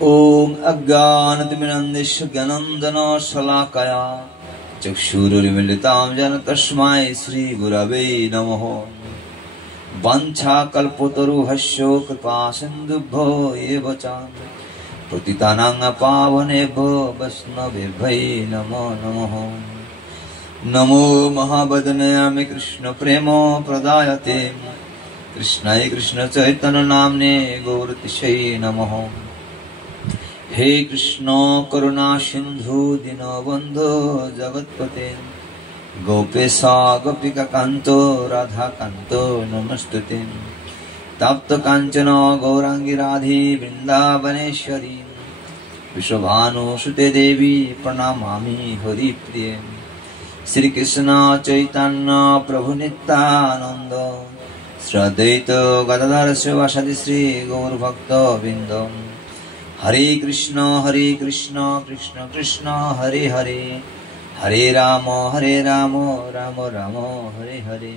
ओम अज्ञानतिमिरन्धस्य ज्ञानञ्जनो शलाकया चक्षुरुन्मीलितं येन तस्मै श्रीगुरवे नमः। वाञ्छाकल्पतरुभ्यश्च कृपासिन्धुभ्यो एव च पतितानां पावनेभ्यो वैष्णवेभ्यो नमो नमः। नमो महावदनयामि कृष्ण प्रेम प्रदायते कृष्णाय कृष्ण चैतन्य नाम्ने गौरतिशये नमः। हे कृष्ण करुणा सिंधु दीनबंधु जगत्पते गोपेशा गोपिका कांतो राधा कांतो नमस्तुते। तप्त कांचन गौरांगी राधे वृंदावनेश्वरी विश्वभानुसुते देवी प्रणमामि हरिप्रिये। श्री कृष्ण चैतन्य प्रभु नित्यानंद श्री अद्वैत गदाधर शिवासादि श्री गौर भक्त वृंद। हरे कृष्ण कृष्ण कृष्ण हरे हरे हरे राम राम राम हरे हरे।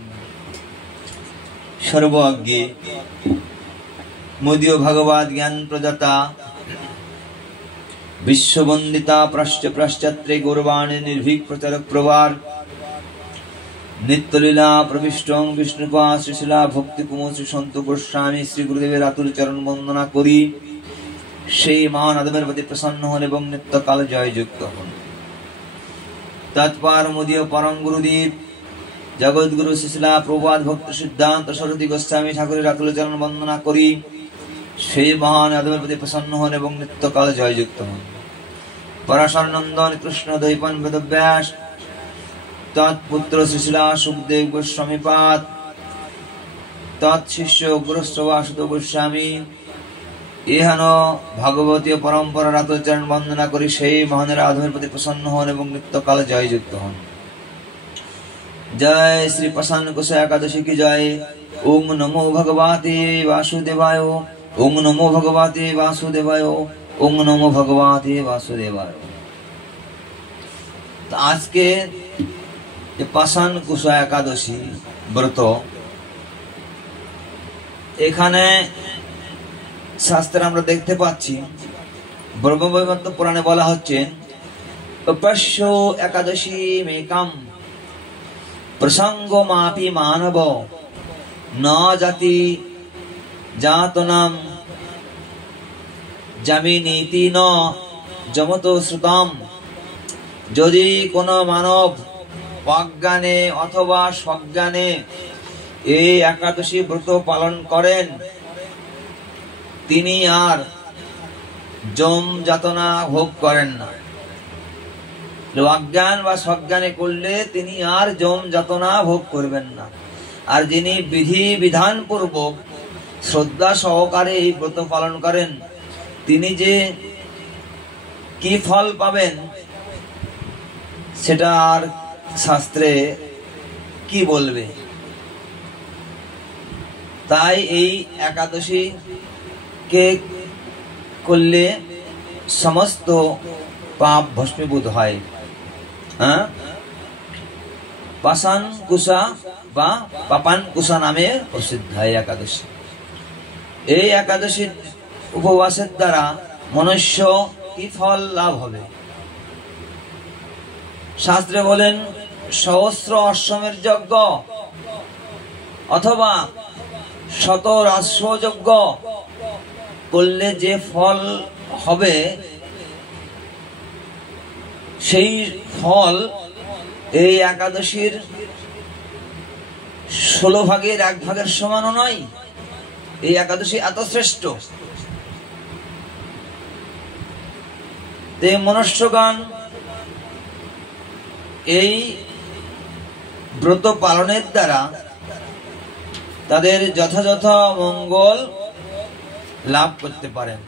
सर्वज्ञ मुदियो भगवद ज्ञान प्रदाता विश्ववंदिता प्रश्चत्रे गौरवाणी निर्भीक प्रचारक प्रवार नित्यलीला प्रविष्टं विष्णुपा श्रीशिला भक्ति कुमार श्री संत गोस्वामी श्री गुरुदेवेर आतुर चरण वंदना करी সেই মহান আদমের প্রতি প্রসন্ন হন এবং নিত্যকাল জয়যুক্ত হন। তৎপর মুদিয় পরম গুরুদেব জগৎগুরু শিশিলা প্রভুপাদ ভক্ত সিদ্ধান্ত সরস্বতী গোস্বামী ঠাকুরের আতুল চরণ বন্দনা করি সেই মহান আদমের প্রতি প্রসন্ন হন এবং নিত্যকাল জয়যুক্ত হন। পরাশর নন্দন কৃষ্ণ দ্বৈপায়ন বেদব্যাস তৎপুত্র শিশিলা সুখদেব গোস্বামীপাদ তৎশিষ্য গুরুশ্রবাসুত গোস্বামী এহান ভাগবতীয় পরম্পরার আতুলচরণ বন্দনা করি সেই মহানের আধমের প্রতি প্রসন্ন হন এবং নিত্যকাল জয়যুক্ত হন। জয় শ্রী প্রসন্ন কুশা একাদশী কি জয়। ওম নমো ভগবতে বাসুদেবায় ওম নমো ভগবতে বাসুদেবায় ওম নমো ভগবতে বাসুদেবায়। আজকে প্রসন্ন কুশা একাদশী ব্রত এখানে শাস্ত্রে আমরা দেখতে পাচ্ছি ব্রহ্মবৈবর্ত পুরাণে বলা হচ্ছে পশ্য একাদশী মেকাম প্রসঙ্গমাপি মানব ন জাতি জাতনাম জামিনীতি ন যমতো শ্রুতাম। যদি কোনো মানব অজ্ঞানে অথবা সজ্ঞানে এই একাদশী ব্রত পালন করেন তিনি আর যম যাতনা ভোগ করেন না। অজ্ঞান বা সজ্ঞানে করলে তিনি আর যম যাতনা ভোগ করবেন না। আর যিনি বিধি বিধান পূর্বক শ্রদ্ধা সহকারে এই ব্রত পালন করেন তিনি যে কি ফল পাবেন সেটা আর শাস্ত্রে কি বলবে। তাই এই একাদশী কে করলে সমস্ত পাপ ভস্মীভূত হয়। পাষাণ কুশা বা পাপান কুশা নামে প্রসিদ্ধ হয় একাদশী। এই একাদশীর উপবাসের দ্বারা মনুষ্য কি ফল লাভ হবে। শাস্ত্রে বলেন সহস্র অশ্বমের যজ্ঞ অথবা শত রাজস্ব যজ্ঞ করলে যে ফল হবে সেই ফল এই একাদশীর 16 ভাগের 1 ভাগের সমানও নয়। এই একাদশী এত শ্রেষ্ঠ। মনুষ্যগণ এই ব্রত পালনের দ্বারা তাদের যথাযথ মঙ্গল লাভ করতে পারেন।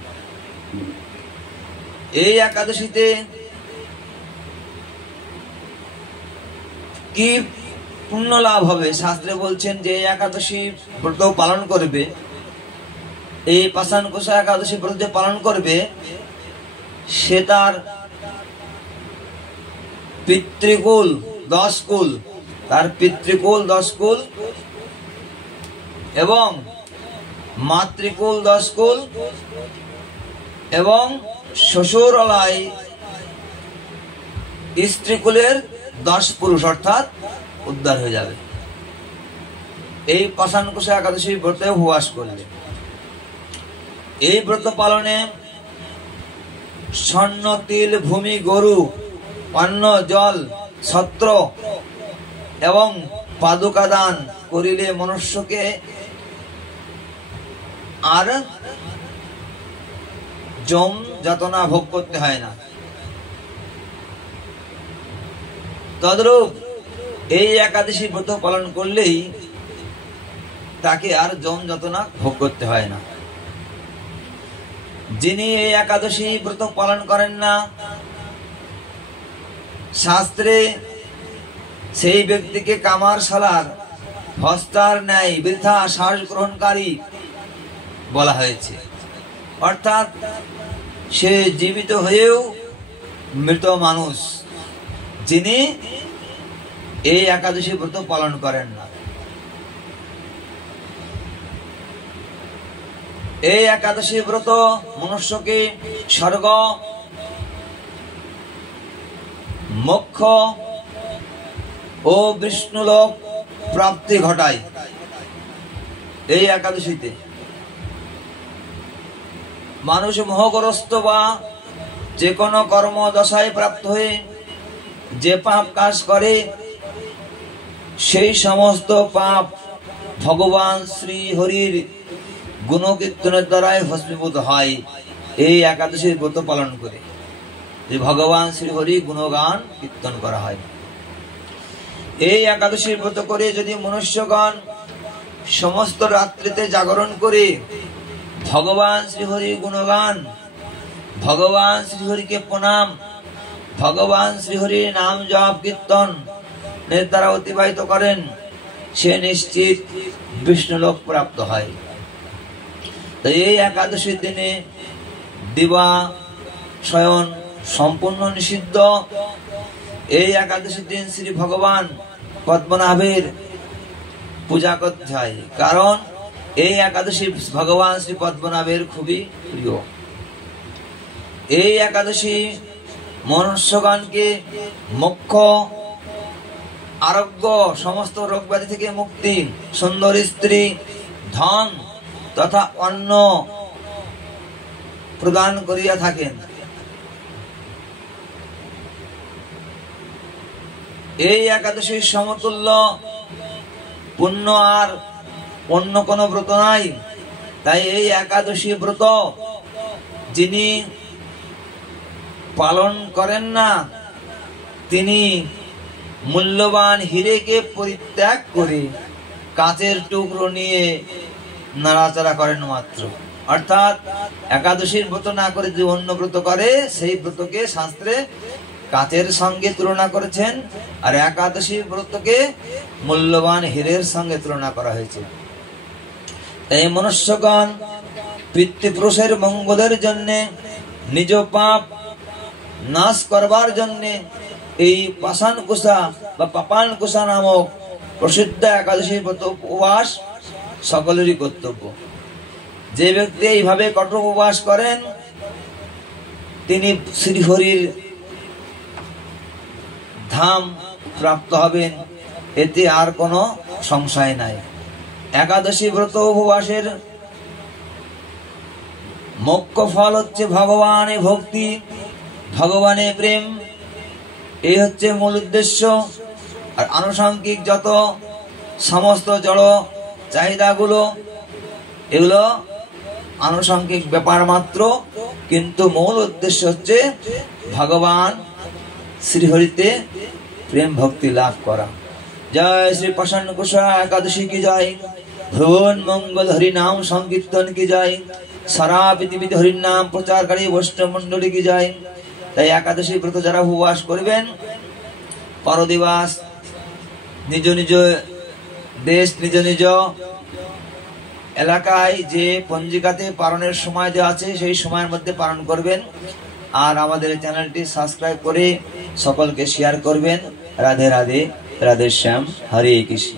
এই একাদশীতে কি পুণ্য লাভ হবে শাস্ত্রে বলছেন যে একাদশী ব্রত পালন করবে, এই পাষাণ কুশা একাদশী ব্রত পালন করবে সে তার পিতৃকুল 10 কুল, তার পিতৃকুল 10 কুল এবং মাতৃকুল 10 কুল এবং শ্বশুরালয় স্ত্রীকুলের 10 পুরুষ অর্থাৎ উদ্ধার হয়ে যাবে। এই পাষাণকুশা একাদশী ব্রতে উপবাস করলে এই ব্রত পালনে স্বর্ণ, তিল, ভূমি, গরু, অন্ন, জল, ছত্র এবং পাদুকা দান করিলে মনুষ্যকে আর যম যাতনা ভোগ করতে হয় না। তদ্রূপ এই একাদশী ব্রত পালন করলেই তাকে আর যম যাতনা ভোগ করতে হয় না। যিনি এই একাদশী ব্রত পালন করেন না, শাস্ত্রে সেই ব্যক্তিকে কামার শালার হস্তার ন্যায় বৃথা শ্বাস গ্রহণকারী বলা হয়েছে। অর্থাৎ সে জীবিত হয়েও মৃত মানুষ, যিনি এই একাদশী ব্রত পালন করেন না। এই একাদশী ব্রত মনুষ্যকে স্বর্গ, মোক্ষ ও বিষ্ণুলোক প্রাপ্তি ঘটায়। এই একাদশীতে মানুষ মোহগ্রস্ত বা যে কোনো কর্ম দশায় প্রাপ্ত হয়ে যে পাপ কাজ করে, সেই সমস্ত পাপ ভগবান শ্রী হরির গুণকীর্তনের দ্বারাই ভস্মীভূত হয়। এই একাদশীর ব্রত পালন করে যে ভগবান শ্রী হরি গুণগান কীর্তন করা হয়। এই একাদশীর ব্রত করে যদি মনুষ্যগণ সমস্ত রাত্রিতে জাগরণ করে ভগবান শ্রীহরি গুণগান, ভগবান শ্রীহরিকে প্রণাম, ভগবান শ্রীহরির নাম জপ কীর্তন এর দ্বারা অতিবাহিত করেন, সে নিশ্চিত বিষ্ণুলোক প্রাপ্ত হয়। এই একাদশীর দিনে দিবা শয়ন সম্পূর্ণ নিষিদ্ধ। এই একাদশীর দিন শ্রী ভগবান পদ্মনাভের পূজা করতে হয়, কারণ এই একাদশী ভগবান শ্রী পদ্মনাভের খুবই প্রিয়। এই একাদশী মনুষ্যগণকে মোক্ষ, আরোগ্য, সমস্ত রোগ ব্যাধি থেকে মুক্তি, সুন্দর স্ত্রী, ধন তথা অন্ন প্রদান করিয়া থাকেন। এই একাদশীর সমতুল্য পুণ্য আর অন্য কোন ব্রত নাই। তাই এই একাদশী ব্রত যিনি পালন করেন না, তিনি মূল্যবান হিরেকে পরিত্যাগ করে কাচের টুকরো নিয়ে নাড়াচাড়া করেন মাত্র। অর্থাৎ একাদশীর ব্রত না করে যে অন্য ব্রত করে, সেই ব্রতকে শাস্ত্রে কাচের সঙ্গে তুলনা করেছেন, আর একাদশী ব্রতকে মূল্যবান হীরের সঙ্গে তুলনা করা হয়েছে। এই মনুষ্যগণ পিতৃপুরুষের মঙ্গলের জন্য, নিজ পাপ নাশ করবার জন্য এই পাষাণকুশা বা পাপাণকুশা নামক প্রসিদ্ধ একাদশী ব্রত উপবাস সকলেরই কর্তব্য। যে ব্যক্তি এইভাবে কঠোর উপবাস করেন, তিনি শ্রীহরির ধাম প্রাপ্ত হবেন, এতে আর কোনো সংশয় নাই। একাদশী ব্রত উপবাসের মুখ্য ফল হচ্ছে ভগবানের ভক্তি, ভগবানের প্রেম। এই হচ্ছে মূল উদ্দেশ্য। আর আনুষঙ্গিক যত সমস্ত জড় চাহিদাগুলো, এগুলো আনুষঙ্গিক ব্যাপার মাত্র, কিন্তু মূল উদ্দেশ্য হচ্ছে ভগবান শ্রীহরিতে প্রেম ভক্তি লাভ করা। জয় শ্রী পাষাণকুশা একাদশী কি জয়, ভ্রুবন মঙ্গল হরি নাম সংকীর্তন কি জয়, সারা পৃথিবীতে হরির নাম প্রচারকারী বৈষ্ণব মন্ডলী কি জয়। তাই একাদশী ব্রত যারা উপবাস করবেন, পরদিবাস নিজ নিজ দেশ, নিজ নিজ এলাকায় যে পঞ্জিকাতে পালনের সময় দেওয়া আছে, সেই সময়ের মধ্যে পালন করবেন। আর আমাদের চ্যানেলটি সাবস্ক্রাইব করে সকলকে শেয়ার করবেন। রাধে রাধে, রাধে শ্যাম, হরে কৃষ্ণ।